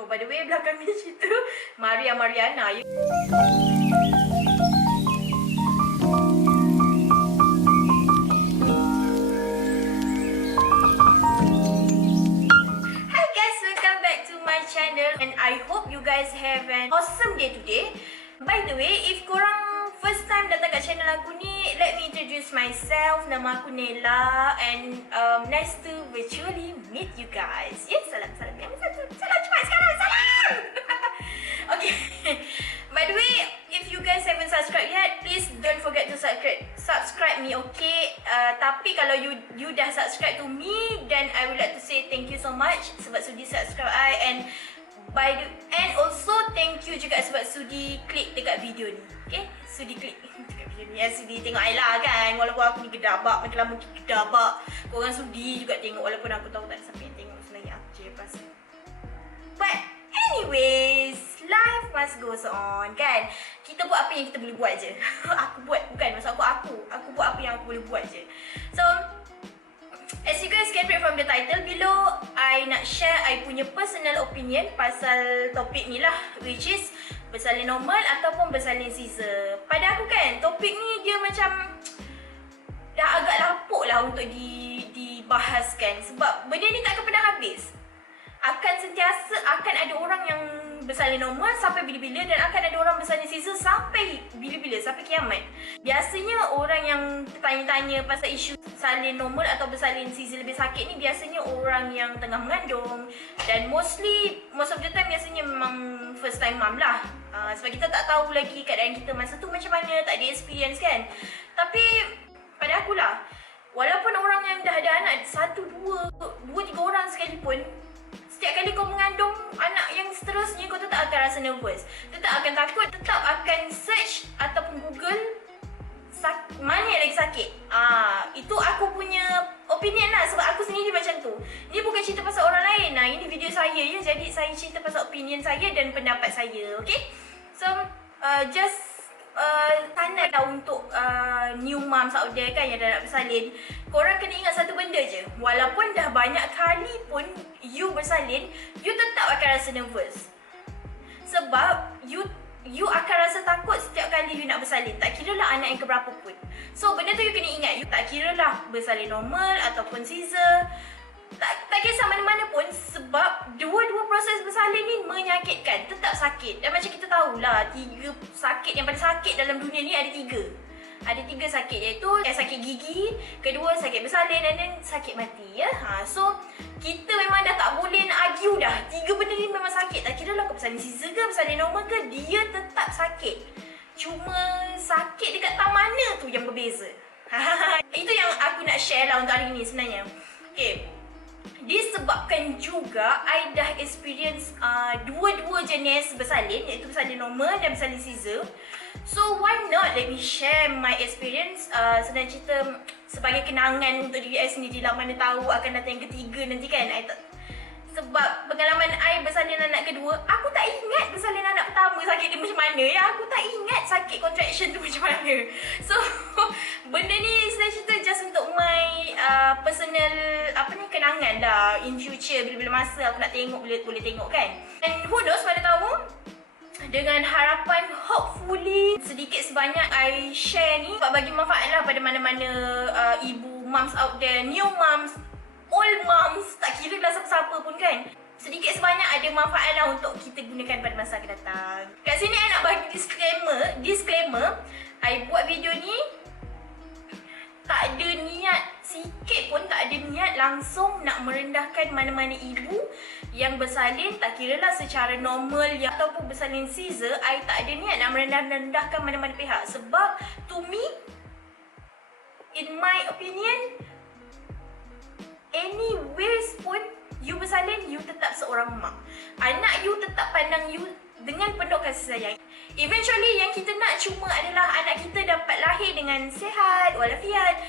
Oh, by the way, belakang ni cerita Maria Mariana. Hi guys, welcome back to my channel and I hope you guys have an awesome day today. By the way, if korang first time datang kat channel aku ni, let me introduce myself. Nama aku Nela and nice to virtually meet you guys. Yes, salam yang satu. Salam cepat sekarang, salam. Okay. By the way, if you guys haven't subscribed yet, please don't forget to subscribe me, okay? Tapi kalau you dah subscribe to me, then I would like to say thank you so much sebab sudi subscribe I and also thank you juga sebab sudi klik dekat video ni. Okay? Sudi klik dekat video ni. Sudi tengok I lah kan. Walaupun aku ni gedabak, makin lama gedabak. Korang sudi juga tengok walaupun aku tahu tak ada siapa yang tengok. Sebenarnya aku je pasal. But anyways, life must goes on kan. Kita buat apa yang kita boleh buat je. Aku buat, bukan maksud aku buat apa yang aku boleh buat je. So as you guys can read from the title below, I nak share I punya personal opinion pasal topik ni lah, which is bersalin normal ataupun bersalin scissor. Pada aku kan, topik ni dia macam dah agak lapuk lah untuk dibahaskan sebab benda ni tak akan pernah habis. Akan ada orang yang bersalin normal sampai bila-bila dan akan ada orang bersalin scissor sampai bila-bila, sampai kiamat. Biasanya orang yang tanya-tanya pasal isu salin normal atau bersalin scissor lebih sakit ni biasanya orang yang tengah mengandung dan most of the time biasanya memang first time mom lah. Sebab kita tak tahu lagi keadaan kita masa tu macam mana, tak ada experience kan. Tapi pada akulah, walaupun orang yang dah ada anak 1, 2, 3 orang sekalipun, setiap kali kau mengandung anak yang seterusnya, kau tetap akan rasa nervous, tetap akan takut, tetap akan search ataupun google mana yang lagi sakit. Itu aku punya opinion lah sebab aku sendiri macam tu. Ni bukan cerita pasal orang lain. Ini video saya ya, jadi saya cerita pasal opinion saya dan pendapat saya. Okay, so just tanda lah untuk new moms out there kan yang dah nak bersalin. Korang kena ingat satu benda je, walaupun dah banyak kali pun you bersalin, you tetap akan rasa nervous. Sebab you akan rasa takut setiap kali you nak bersalin, tak kira lah anak yang keberapa pun. So benda tu you kena ingat, you tak kira lah bersalin normal ataupun scissor, tak kisah mana-mana pun, sebab dua-dua proses bersalin ni menyakitkan, tetap sakit. Dan macam kita tahulah, 3 sakit yang paling sakit dalam dunia ni ada 3. Ada 3 sakit, iaitu sakit gigi, kedua sakit bersalin dan then sakit mati ya. So kita memang dah tak boleh nak argue dah. 3 benda ni memang sakit. Tak kira lah kau bersalin scissor ke, bersalin normal ke, dia tetap sakit. Cuma sakit dekat tak mana tu yang berbeza. Itu yang aku nak share lah untuk hari ni sebenarnya. Okay, disebabkan juga I dah experience dua-dua jenis bersalin, iaitu bersalin normal dan bersalin scissor. So why not let me share my experience. Senang cerita sebagai kenangan untuk diri I sendiri lah, mana tahu akan datang yang ketiga nanti kan. Sebab pengalaman I bersalin anak kedua, aku tak ingat bersalin anak pertama sakit dia macam mana ya. Aku tak ingat sakit contraction tu macam mana. So benda ni senang cerita just untuk my personal kenangan lah. In future bila-bila masa aku nak tengok, boleh tengok kan. And who knows, mana tahu dengan harapan hopefully sedikit sebanyak I share ni dapat bagi manfaat lah pada mana-mana ibu moms out there, new moms, old moms, tak kira lah siapa-siapa pun kan. Sedikit sebanyak ada manfaat lah untuk kita gunakan pada masa akan datang. Kat sini I nak bagi disclaimer, I buat video ni tak ada niat, sikit pun tak ada niat langsung nak merendahkan mana-mana ibu yang bersalin, tak kira lah secara normal ya, ataupun bersalin scissor. I tak ada niat nak merendahkan mana-mana pihak. Sebab to me, in my opinion, anyways pun you bersalin, you tetap seorang mak. Anak you tetap pandang you dengan penuh kasih sayang. Eventually yang kita nak cuma adalah anak kita dapat lahir dengan sihat walafiat,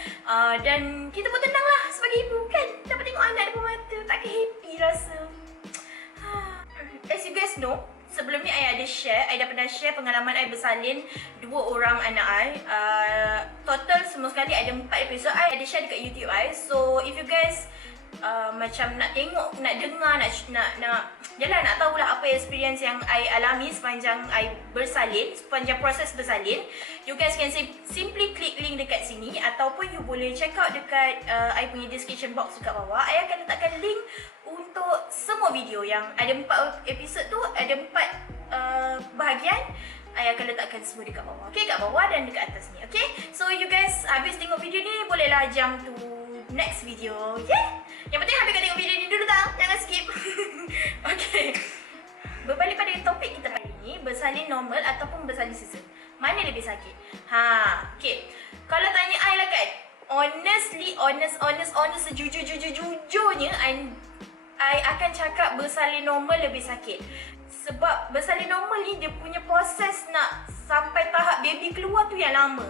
dan kita pun tenang lah sebagai ibu kan, dapat tengok anak depan mata, takkan happy rasa. As you guys know, sebelum ni I dah pernah share pengalaman I bersalin 2 orang anak I. Total semua sekali ada 4 episod I ada share dekat YouTube I. So if you guys macam nak tengok, nak dengar, yalah nak tahulah apa experience yang I alami sepanjang I bersalin, sepanjang proses bersalin. You guys can simply klik link dekat sini, ataupun you boleh check out dekat I punya description box dekat bawah. I akan letakkan link untuk semua video yang ada 4 episod tu, ada 4 bahagian. I akan letakkan semua dekat bawah. Okay, kat bawah dan dekat atas ni. Okay, so you guys habis tengok video ni, bolehlah jump to next video. Yeah. Yang penting habiskan tengok video ni dulu tau. Jangan skip. Okay. Berbalik pada topik kita hari ni, bersalin normal ataupun bersalin season, mana lebih sakit? Okay. Kalau tanya I lah kan, honest, sejujurnya I akan cakap bersalin normal lebih sakit. Sebab bersalin normal ni dia punya proses nak sampai tahap baby keluar tu yang lama.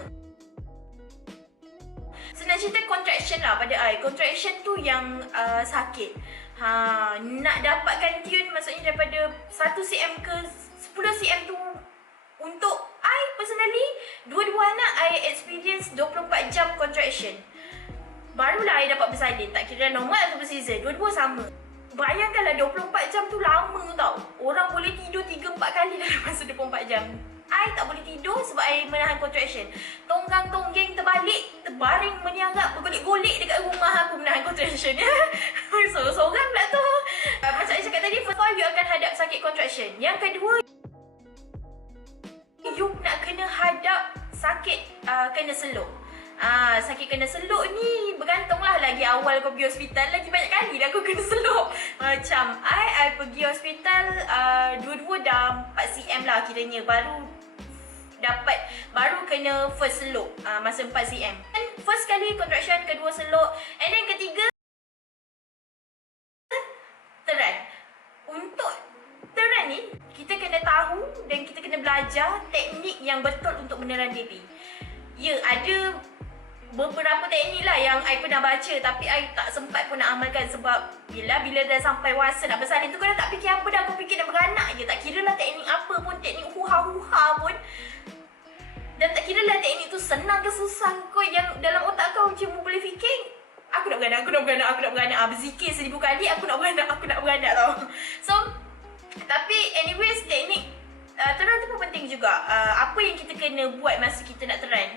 Senang cerita contraction lah pada I. Contraction tu yang sakit. Nak dapatkan tune maksudnya daripada 1 cm ke 10 cm tu, untuk I personally, dua-dua anak I experience 24 jam contraction. Barulah I dapat bersalin. Tak kira normal atau cesarean, dua-dua sama. Bayangkanlah 24 jam tu lama tau. Orang boleh tidur 3-4 kali dalam masa 24 jam. I tak boleh tidur sebab I menahan contraction. Tonggang-tonggeng terbalik, terbaring meniarap, bergolek-golek dekat rumah aku menahan contraction. Sorang pula tu. Macam I cakap tadi, first of all you akan hadap sakit contraction. Yang kedua, you nak kena hadap sakit kena seluk. Sakit kena seluk ni bergantunglah, lagi awal kau pergi hospital, lagi banyak kali dah kau kena seluk. Macam I pergi hospital dua-dua dah 4 cm lah kiranya, baru kena first seluk masa 4 cm. And first kali contraction, kedua seluk, and then ketiga teran. Untuk teran ni kita kena tahu dan kita kena belajar teknik yang betul untuk meneran baby. Ya, ada beberapa teknik lah yang I pernah baca, tapi I tak sempat pun nak amalkan. Sebab bila dah sampai wasa nak bersalin tu, kau dah tak fikir apa dah, kau fikir nak beranak je. Tak kira lah teknik apa pun, teknik huha-huha pun, dan tak kira lah teknik tu senang ke susah, kau yang dalam otak kau cuma boleh fikir aku nak beranak, berzikir 1000 kali aku nak beranak tau. So tapi anyways, teknik teran tu pun penting juga. Apa yang kita kena buat masa kita nak teran,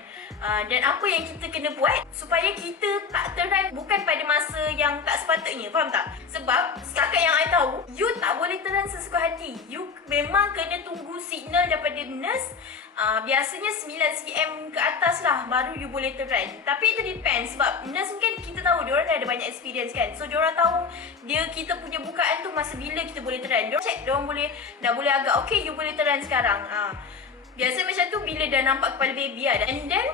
dan apa yang kita kena buat supaya kita tak teran bukan pada masa yang tak sepatutnya. Faham tak? Sebab setakat yang I tahu, you tak boleh teran sesuka hati. You memang kena tunggu signal daripada nurse. Biasanya 9 cm ke atas lah baru you boleh teran. Tapi itu depends, sebab nurse mungkin kita tahu diorang dah ada banyak experience kan. So diorang tahu kita punya bukaan tu masa bila kita boleh teran. Diorang check, diorang dah boleh agak okay, you boleh teran sekarang. Biasa macam tu bila dah nampak kepala baby lah. And then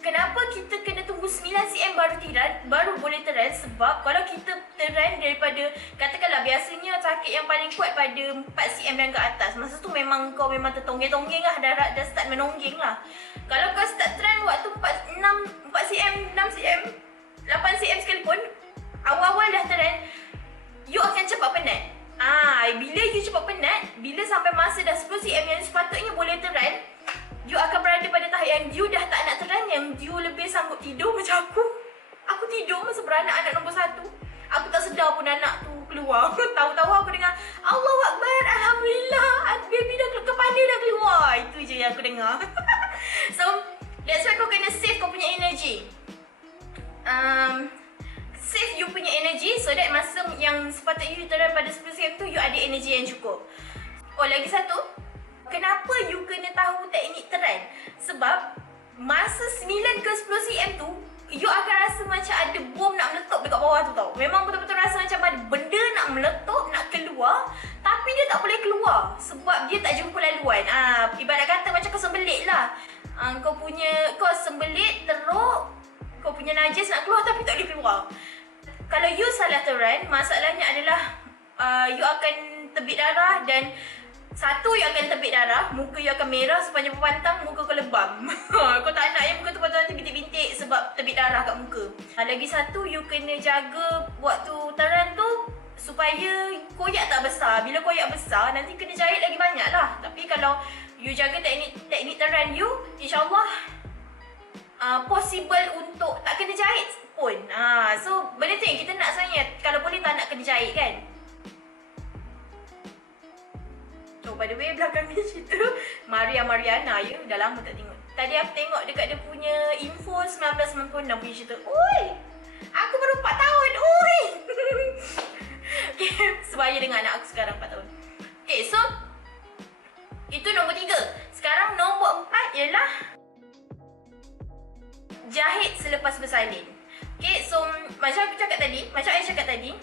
kenapa kita kena tunggu 9 cm baru boleh teran? Sebab kalau kita teran daripada, katakanlah biasanya sakit yang paling kuat pada 4 cm dan ke atas, masa tu kau memang tertonggeng-tonggeng lah, dah start menonggeng lah. Kalau kau start teran waktu 4 cm, 6 cm, 8 cm sekalipun, awal-awal dah teran, you akan cepat penat. Bila you cepat penat, bila sampai masa dah 10 cm yang sepatutnya boleh teran, you akan berada pada tahap yang you dah tak nak teran, yang you lebih sanggup tidur. Macam aku tidur masa beranak anak nombor 1. Aku tak sedar pun anak tu keluar. Tahu-tahu aku dengar Allahu Akbar, Alhamdulillah, baby dah keluar, kepala dah keluar. Itu je yang aku dengar. So that's why kau kena save kau punya energy. Save you punya energy, so that masa yang sepatutnya you teran pada 10 cm tu, you ada energy yang cukup. Lagi satu, kenapa you kena tahu teknik teran? Sebab masa 9 ke 10 cm tu, you akan rasa macam ada bom nak meletup dekat bawah tu tau. Memang betul-betul rasa macam ada benda nak meletup, nak keluar, tapi dia tak boleh keluar sebab dia tak jumpa laluan. Ibarat kata macam kau sembelit lah. Kau sembelit, teruk, kau punya najis nak keluar tapi tak boleh keluar. Kalau you salah teran, masalahnya adalah you akan terbit darah, dan satu, you akan terbit darah, muka you akan merah sepanjang pepantang, muka kau lebam. Kau tak nak yang muka tu patut bintik-bintik sebab terbit darah kat muka. Lagi satu, you kena jaga waktu teran tu supaya koyak tak besar. Bila koyak besar, nanti kena jahit lagi banyak lah. Tapi kalau you jaga teknik teran you, InsyaAllah possible untuk tak kena jahit. pun. So benda tu yang kita nak sebenarnya. Kalau boleh tak nak kena jahit kan. Oh, by the way, belakang ni cerita Maria Mariana ya. Dah lama tak tengok. Tadi aku tengok dekat dia punya info 1996 punya cerita. Oi! Aku baru 4 tahun. Oi! Okay, sebaya dengan anak aku sekarang 4 tahun. Okay, so itu nombor 3. Sekarang nombor 4 ialah jahit selepas bersalin. Okay, so macam aku cakap tadi, macam I cakap tadi,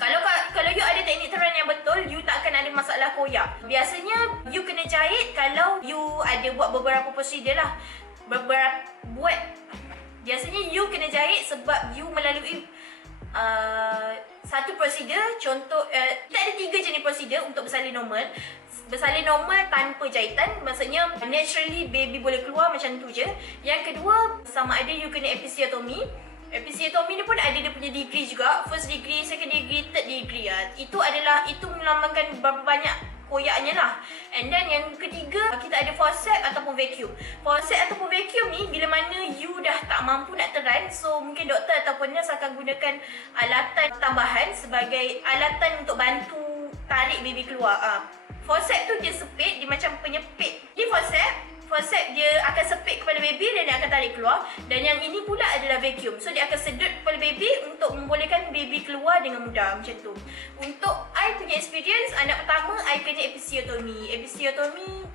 kalau you ada teknik teran yang betul, you tak akan ada masalah koyak. Biasanya you kena jahit kalau you ada buat beberapa prosedur lah. Biasanya you kena jahit sebab you melalui satu prosedur. Contoh, kita ada 3 jenis prosedur untuk bersalin normal. Bersalin normal tanpa jahitan, maksudnya naturally baby boleh keluar macam tu je. Yang kedua, sama ada you kena episiotomy. Episiotomy ni pun ada dia punya degree juga. First degree, second degree, third degree lah. Itu melambangkan berapa banyak koyaknya lah. And then yang ketiga, kita ada forceps ataupun vacuum. Forceps ataupun vacuum ni bila mana you dah tak mampu nak teran, so mungkin doktor ataupun nurse akan gunakan alatan tambahan sebagai alatan untuk bantu tarik baby keluar. Forceps tu dia sepit, dia macam penyepit. Ni forceps dia akan sepit kepala baby dan dia akan tarik keluar. Dan yang ini pula adalah vacuum. So dia akan sedut kepala baby untuk membolehkan baby keluar dengan mudah macam tu. Untuk I punya experience, anak pertama I kena episiotomy. Episiotomy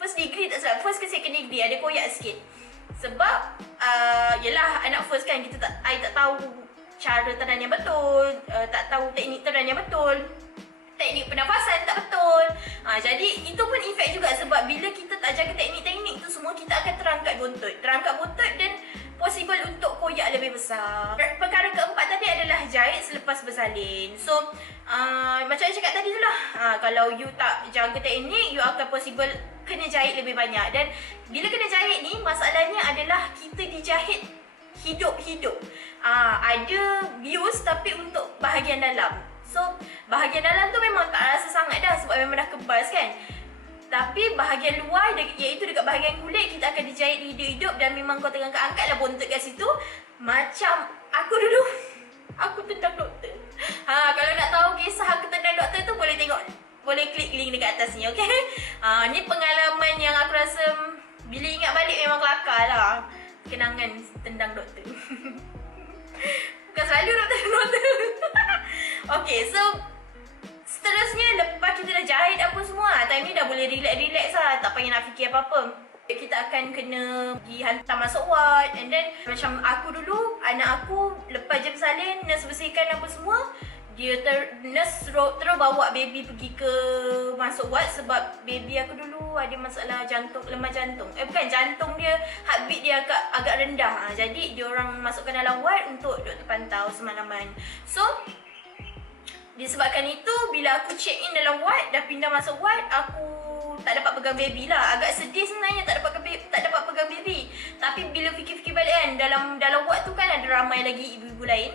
first degree tak salah, first ke second degree ada koyak sikit. Sebab yelah anak first kan, I tak tahu cara teran yang betul, tak tahu teknik teran yang betul, teknik pernafasan tak betul. Jadi itu pun efek juga sebab bila kita tak jaga teknik-teknik tu semua, kita akan terangkat buntut dan possible untuk koyak lebih besar. Perkara keempat tadi adalah jahit selepas bersalin. So macam saya cakap tadi tu lah, kalau you tak jaga teknik, you akan possible kena jahit lebih banyak. Dan bila kena jahit ni, masalahnya adalah kita dijahit hidup-hidup. Ada bius tapi untuk bahagian dalam. So, bahagian dalam tu memang tak rasa sangat dah sebab memang dah kebas kan. Tapi bahagian luar, iaitu dekat bahagian kulit, kita akan dijahit hidup-hidup dan memang kau tengah angkatlah buntut kat situ. Macam aku dulu, aku tendang doktor. Kalau nak tahu kisah aku tendang doktor tu, boleh klik link dekat atas ni, okay? Ni pengalaman yang aku rasa bila ingat balik memang kelakar lah. Kenangan tendang doktor. Bukan selalu nak tendang doktor. Okay, so seterusnya lepas kita dah jahit apa semua, time ni dah boleh relax lah, tak payah nak fikir apa-apa. Kita akan kena pergi hantar masuk ward. And then macam aku dulu, anak aku lepas jam salin, nurse bersihkan apa semua, nurse terus bawa baby pergi ke masuk ward sebab baby aku dulu ada masalah jantung, lemah jantung. Bukan, jantung dia, heartbeat dia agak rendah. Jadi dia orang masukkan dalam ward untuk doktor pantau semalaman. So disebabkan itu, bila aku check in dalam ward, dah pindah masuk ward, aku tak dapat pegang baby lah. Agak sedih sebenarnya tak dapat pegang baby. Tapi bila fikir-fikir balik kan, dalam ward tu kan ada ramai lagi ibu-ibu lain.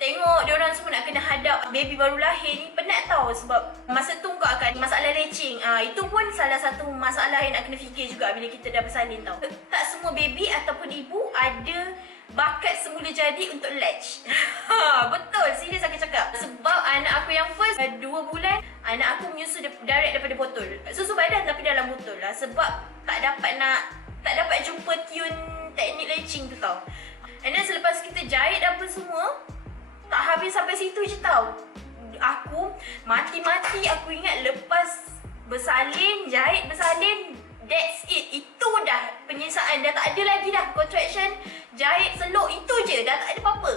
Tengok diorang semua nak kena hadap baby baru lahir ni, penat tau sebab masa tu kau akan masalah latching. Itu pun salah satu masalah yang nak kena fikir juga bila kita dah bersalin tau. Tak semua baby ataupun ibu ada bakat semula jadi untuk latch. Betul, serius aku cakap. Sebab anak aku yang first 2 bulan, anak aku menyusu direct daripada botol. Susu badan tapi dalam botol lah. Sebab tak dapat jumpa tune teknik latching tu tau. And then selepas kita jahit apa semua, tak habis sampai situ je tau. Aku mati-mati aku ingat lepas bersalin, jahit bersalin, that's it. Itu dah penyiksaan. Dah tak ada lagi dah contraction, jahit, seluk. Itu je. Dah tak ada apa-apa.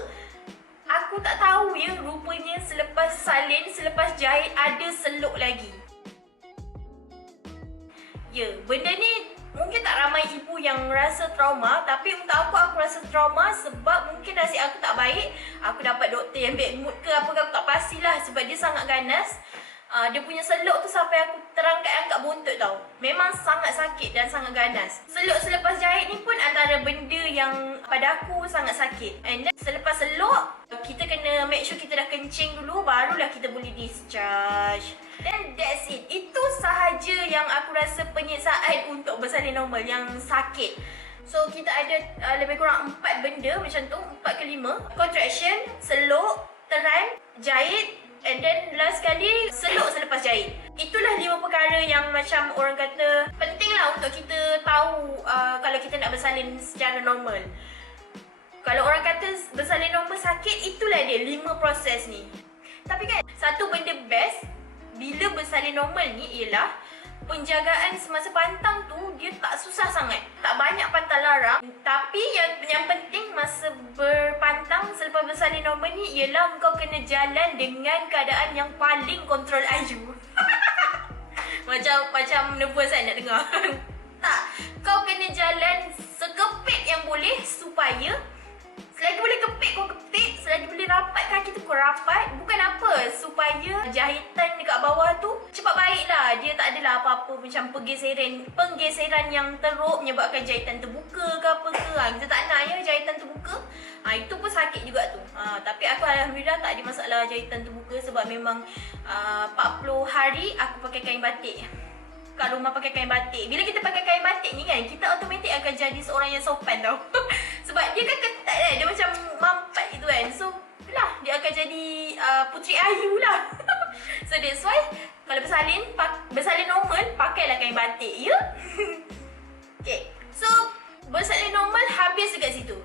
Aku tak tahu ya, rupanya selepas salin, selepas jahit ada seluk lagi. Ya, benda ni mungkin tak ramai ibu yang rasa trauma. Tapi untuk aku rasa trauma sebab mungkin nasib aku tak baik. Aku dapat doktor yang bad mood ke apa ke, aku tak pastilah. Sebab dia sangat ganas. Dia punya seluk tu sampai aku terangkat-angkat buntut tau. Memang sangat sakit dan sangat ganas. Seluk selepas jahit ni pun antara benda yang pada aku sangat sakit. And then selepas seluk, kita kena make sure kita dah kencing dulu, barulah kita boleh discharge. And that's it. Itu sahaja yang aku rasa penyiksaan untuk bersalin normal yang sakit. So kita ada lebih kurang 4 benda macam tu, 4 ke 5. Contraction, seluk, teran, jahit, and then last kali seluk selepas jahit. Itulah 5 perkara yang macam orang kata penting lah untuk kita tahu kalau kita nak bersalin secara normal. Kalau orang kata bersalin normal sakit, itulah dia 5 proses ni. Tapi kan satu benda best bila bersalin normal ni ialah penjagaan semasa pantang tu dia tak susah sangat. Tak banyak pantang larang. Tapi yang penting masa berpantang selepas bersalin normal ni ialah kau kena jalan dengan keadaan yang paling kontrol aju. Macam nervous kan nak dengar. Tak, kau kena jalan sekepit yang boleh supaya selagi boleh kepit kau kepit, selagi boleh rapat kaki tu kau rapat. Bukan apa, supaya jahitan dekat bawah tu cepat baiklah. Dia tak adalah apa-apa macam penggeseran yang teruk menyebabkan jahitan terbuka ke apa ke. Kita tak nak ya jahitan terbuka. Itu pun sakit juga tu. Tapi aku alhamdulillah tak ada masalah jahitan terbuka sebab memang 40 hari aku pakai kain batik. Kat rumah pakai kain batik. Bila kita pakai kain batik ni kan, kita automatik akan jadi seorang yang sopan tau. Sebab dia kan ketat kan, dia macam mampat gitu kan. So lah, dia akan jadi Puteri Ayu lah. So that's why kalau bersalin normal, pakailah kain batik ya. Okay, so bersalin normal habis dekat situ.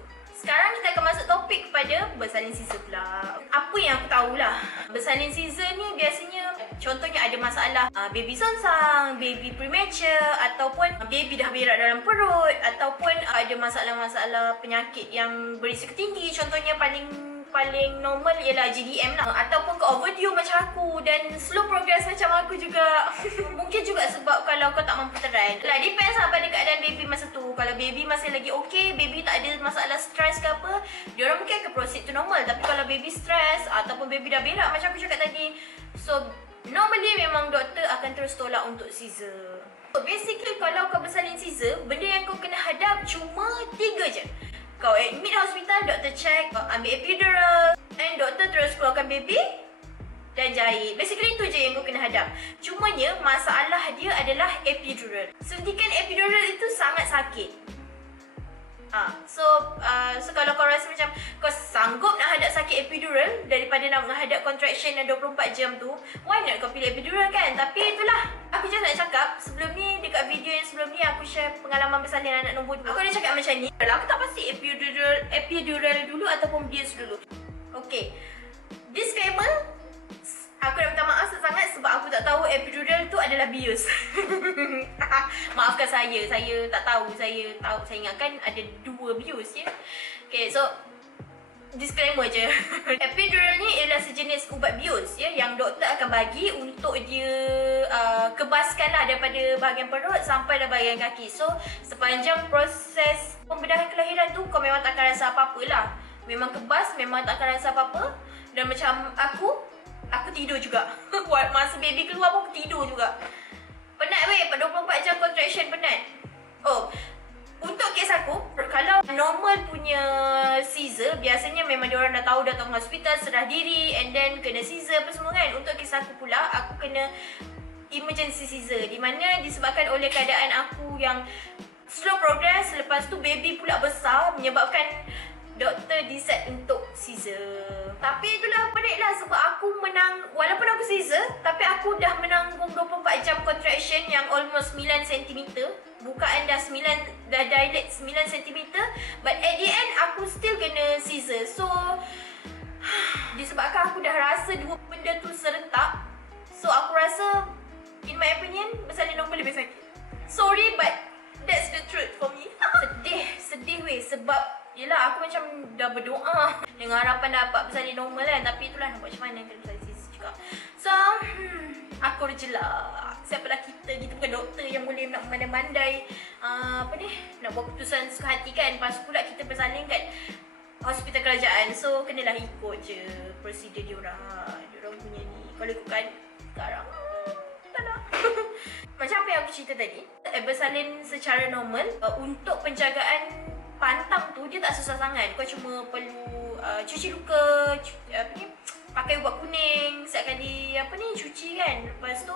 Sekarang kita akan masuk topik kepada bersalin scissor pula. Apa yang aku tahulah, bersalin scissor ni biasanya contohnya ada masalah baby songsang, baby premature, ataupun baby dah berak dalam perut, ataupun ada masalah-masalah penyakit yang berisiko tinggi. Contohnya paling normal ialah GDM lah, ataupun ke overdue macam aku dan slow progress macam aku juga. Mungkin juga sebab kalau kau tak mampu teran lah, depends lah pada keadaan baby masa tu. Kalau baby masih lagi okay, baby tak ada masalah stres ke apa, diorang mungkin akan proceed to normal. Tapi kalau baby stres ataupun baby dah berak macam aku cakap tadi, so normally memang doktor akan terus tolak untuk scissor. So basically kalau kau bersalin scissor, benda yang kau kena hadap cuma 3 je. Kau admit hospital, doktor check, ambil epidural, and doktor terus keluarkan baby dan jahit. Basically itu je yang kau kena hadap. Cumanya masalah dia adalah epidural. Suntikan epidural itu sangat sakit. So kalau kau rasa macam kau sanggup nak hadap sakit epidural daripada nak menghadap contraction yang 24 jam tu, why not kau pilih epidural kan? Tapi itulah, aku just nak cakap sebelum ni, dekat video yang sebelum ni aku share pengalaman bersalin anak nombor 2. Aku dah cakap macam ni, aku tak pasti epidural dulu ataupun bius dulu. Okay, disclaimer, aku nak minta maaf sangat sebab aku tak tahu epidural tu adalah bius. Maafkan saya tak tahu. Saya ingatkan ada 2 bius ya. Okay, so disclaimer je. Epidural ni ialah sejenis ubat bius ya, yang doktor akan bagi untuk dia kebaskan lah daripada bahagian perut sampai dah bahagian kaki. So sepanjang proses pembedahan kelahiran tu kau memang tak akan rasa apa-apa lah. Memang kebas, memang tak akan rasa apa-apa. Dan macam aku tidur juga. Masa baby keluar pun aku tidur juga. Penat weh, 24 jam contraction penat. Oh, untuk kes aku, kalau normal punya scissor, biasanya memang diorang dah tahu, datang hospital, serah diri, and then kena scissor apa semua kan. Untuk kes aku pula, aku kena emergency scissor, di mana disebabkan oleh keadaan aku yang slow progress, lepas tu baby pula besar, menyebabkan doktor decide untuk scissor. Tapi itulah peliklah sebab aku walaupun aku scissor, tapi aku dah menanggung 24 jam contraction yang almost 9 cm. Bukaan dah dilate 9 cm, but at the end aku still kena scissor. So disebabkan aku dah rasa 2 benda tu serentak, so aku rasa in my opinion bersalin normal lebih sakit. Sorry but that's the truth for me. Sedih weh, sebab yelah aku macam dah berdoa dengan harapan dapat bersalin normal kan. Tapi itulah nak buat macam mana kalau bersalin scissor juga. So aku rejela. Siapalah kita bukan doktor yang boleh nak memandai nak buat keputusan suka hati kan. Lepas pula kita bersalin kat hospital kerajaan, so kenalah ikut je prosedur diorang punya ni. Kalau ikutkan sekarang tak nak. Macam apa yang aku cerita tadi, bersalin secara normal untuk penjagaan pantang tu dia tak susah sangat. Kau cuma perlu cuci luka, pakai ubat kuning, setiap kali cuci kan. Lepas tu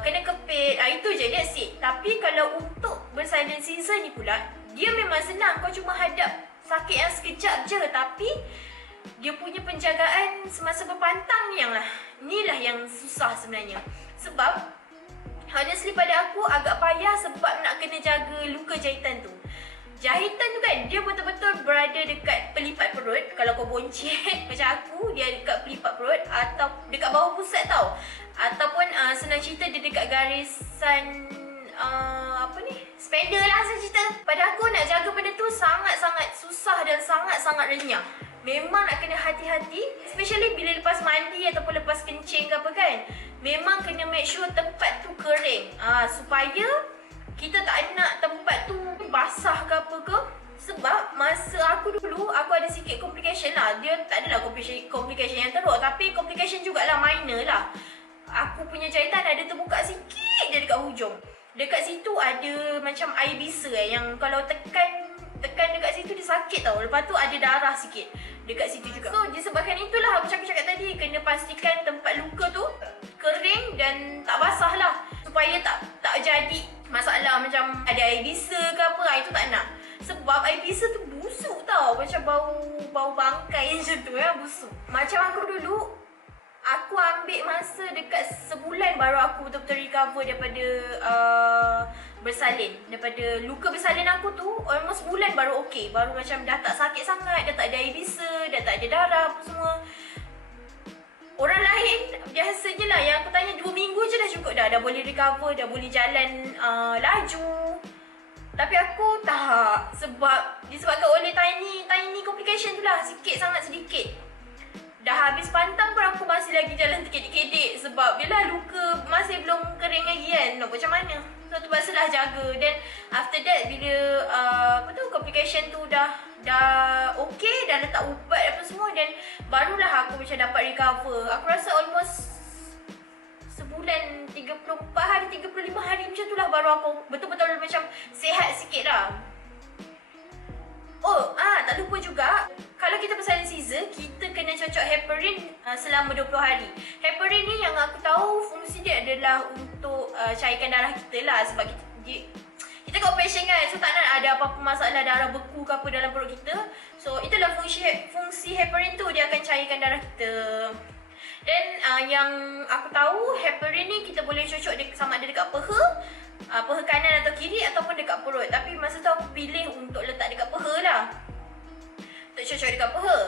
kena kepit, itu je, that's it. Tapi kalau untuk bersalin scissor ni pula, Dia memang senang, kau cuma hadap sakit yang sekejap je, tapi dia punya penjagaan semasa berpantang ni inilah yang susah sebenarnya. Sebab honestly pada aku agak payah sebab nak kena jaga luka jahitan tu. Jahitan tu kan, dia betul-betul berada dekat pelipat perut. Kalau kau boncet macam aku, dia dekat pelipat perut atau dekat bawah pusat tau. Ataupun senang cerita dia dekat garisan spender lah senang cerita. Pada aku nak jaga benda tu sangat-sangat susah dan sangat-sangat renyah. Memang nak kena hati-hati, especially bila lepas mandi ataupun lepas kencing ke apa kan. Memang kena make sure tempat tu kering, supaya kita tak nak tempat tu basah ke apa ke. Sebab masa aku dulu, aku ada sikit complication lah. Dia tak adalah complication yang teruk, tapi complication jugalah, minor lah. Aku punya jahitan ada terbuka sikit je dekat hujung. Dekat situ ada macam air bisa yang kalau tekan dekat situ dia sakit tau. Lepas tu ada darah sikit dekat situ juga. So disebabkan itulah aku cakap tadi, kena pastikan tempat luka tu kering dan tak basah lah, supaya tak jadi masalah macam ada air bisa ke apa. Itu tak nak. Sebab air bisa tu busuk tau, macam bau bangkai macam tu ya, busuk. Macam aku dulu, aku ambil masa dekat sebulan baru aku betul-betul recover daripada bersalin. Daripada luka bersalin aku tu, almost sebulan baru okey. Baru macam dah tak sakit sangat, dah tak ada air bisa, dah tak ada darah apa semua. Orang lain biasanya lah yang aku tanya 2 minggu je dah cukup dah boleh recover, dah boleh jalan laju. Tapi aku tak, disebabkan oleh tiny complication tu lah, sangat sedikit. Dah habis pantang pun aku masih lagi jalan terkedik-kedik. Sebab bila luka masih belum kering lagi kan, nak buat macam mana. So terpaksalah jaga. Dan after that bila complication tu dah okey, dah letak ubat apa semua, dan barulah aku macam dapat recover. Aku rasa almost sebulan 34 hari 35 hari macam tu lah baru aku betul-betul macam sihat sikit lah. Tak lupa juga, kalau kita bersalin Caesar, kita kena cocok heparin selama 20 hari. Heparin ni yang aku tahu fungsi dia adalah untuk cairkan darah kita lah. Sebab kita kat operation kan, so tak nak ada apa-apa masalah darah beku ke apa dalam perut kita. So itulah fungsi heparin tu, dia akan cairkan darah kita. Dan yang aku tahu, heparin ni kita boleh cocok sama ada dekat peha kanan atau kiri ataupun dekat perut. Tapi masa tu aku pilih untuk letak dekat peha lah, untuk cocok dekat peha.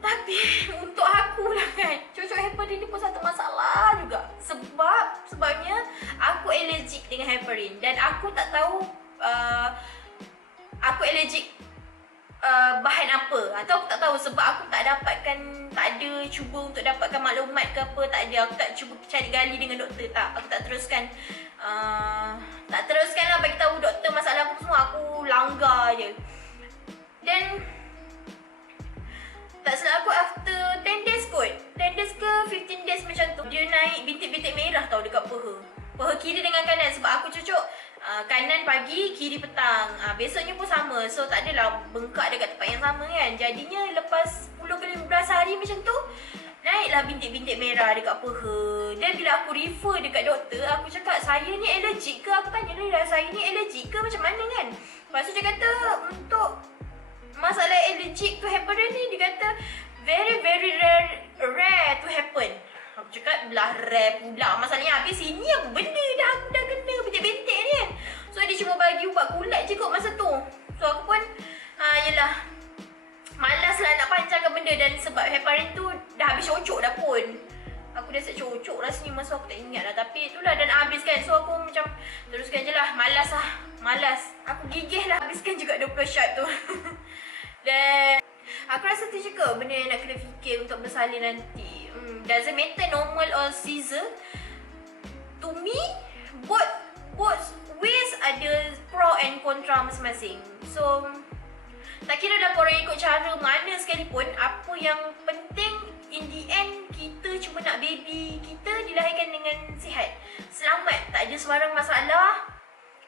Tapi untuk aku lah kan, cocok heparin ni pun satu masalah juga. Sebabnya aku allergic dengan heparin. Dan aku tak tahu aku allergic bahan apa, atau aku tak tahu sebab aku tak ada cuba untuk dapatkan maklumat ke apa. Tak ada, aku tak cuba cari gali dengan doktor. Aku tak teruskan lah bagi tahu doktor masalah aku semua. Aku langgar je. Dan tak silap aku after 10 days kot, 10 days ke 15 days macam tu, dia naik bintik-bintik merah tau dekat peha kiri dengan kanan. Sebab aku cocok kanan pagi, kiri petang. Besoknya pun sama. So tak adalah bengkak dekat tempat yang sama kan. Jadinya lepas 10 ke 15 hari macam tu, naiklah bintik-bintik merah dekat peha. Dan bila aku refer dekat doktor, aku cakap, saya ni allergic ke? Aku tanya dia, saya ni allergic ke macam mana kan? Lepas tu dia kata, untuk masalah allergic to heparin ni, dia kata very very rare to happen. Aku cakap belah rare pula. Masalahnya habis sini aku benda aku dah kena bentik-bentik ni kan. So dia cuma bagi ubat kulat je kot masa tu. So aku pun yelah, malas lah nak panjangkan benda. Dan sebab heparin tu dah habis cocok dah pun. Aku dah set cocok rasanya, masa aku tak ingat lah. Tapi itulah, dan habis kan. So aku macam teruskan je lah. Malas. Aku gigih lah habiskan juga 20 shot tu. Dan aku rasa tu juga benda yang nak kena fikir untuk bersalin nanti. Doesn't matter normal or Caesar. To me, both ways ada pro and contra masing-masing. So tak kira dah korang ikut cara mana sekalipun, apa yang penting in the end, kita cuma nak baby kita dilahirkan dengan sihat, selamat, tak ada sebarang masalah.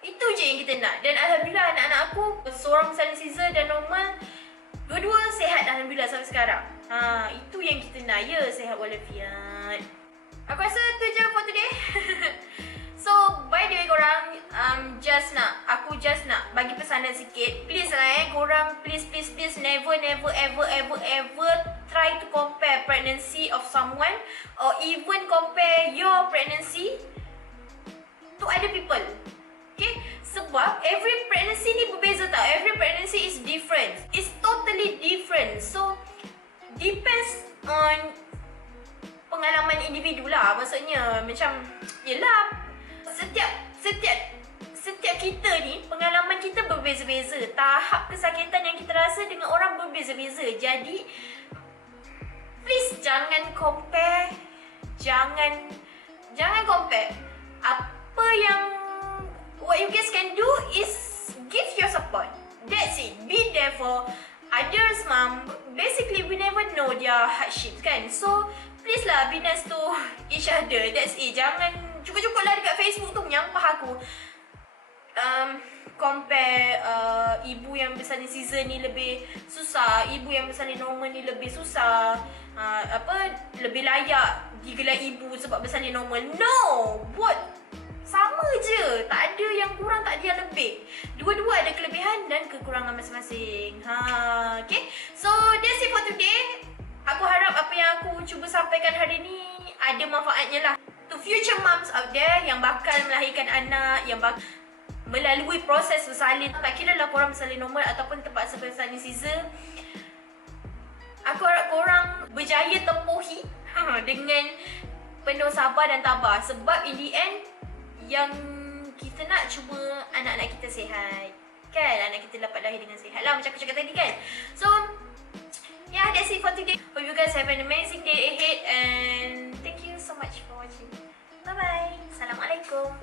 Itu je yang kita nak. Dan alhamdulillah anak-anak aku, seorang bersalin Caesar dan normal, dua-dua sihat alhamdulillah sampai sekarang. Itu yang kita nak, ya, sihat walafiat. Aku rasa tu je for today. So bye. way korang, aku just nak bagi pesanan sikit. Please lah korang please never ever try to compare pregnancy of someone or even compare your pregnancy to other people. Okay? Sebab every pregnancy ni berbeza tau. Every pregnancy is different. It's totally different. So depends on pengalaman individu lah. Maksudnya macam yelah, setiap kita ni pengalaman kita berbeza-beza. Tahap kesakitan yang kita rasa dengan orang berbeza-beza. Jadi please jangan compare. Jangan compare. Apa yang what you guys can do is give your support. That's it. Be there for others mom. Basically we never know their hardships kan. So please lah be nice to each other. That's it. Jangan cukup-cukup lah dekat Facebook tu menyampah aku. Compare ibu yang bersalin Caesar ni lebih susah, ibu yang bersalin normal ni lebih susah, lebih layak digelar ibu sebab bersalin normal. No, sama je. Tak ada yang kurang, tak ada yang lebih. Dua-dua ada kelebihan dan kekurangan masing-masing. Okay. So that's it for today. Aku harap apa yang aku cuba sampaikan hari ni ada manfaatnya lah. To future moms out there yang bakal melahirkan anak, yang melalui proses bersalin, tak kira lah korang bersalin normal ataupun terpaksa bersalin Caesar, aku harap korang berjaya tempuhi dengan penuh sabar dan tabah. Sebab in the end, yang kita nak cuba anak-anak kita sihat kan, anak kita dapat lahir dengan sihat lah, macam aku cakap tadi kan. So yeah, that's it for today. Hope you guys have an amazing day ahead and thank you so much for watching. Bye bye. Assalamualaikum.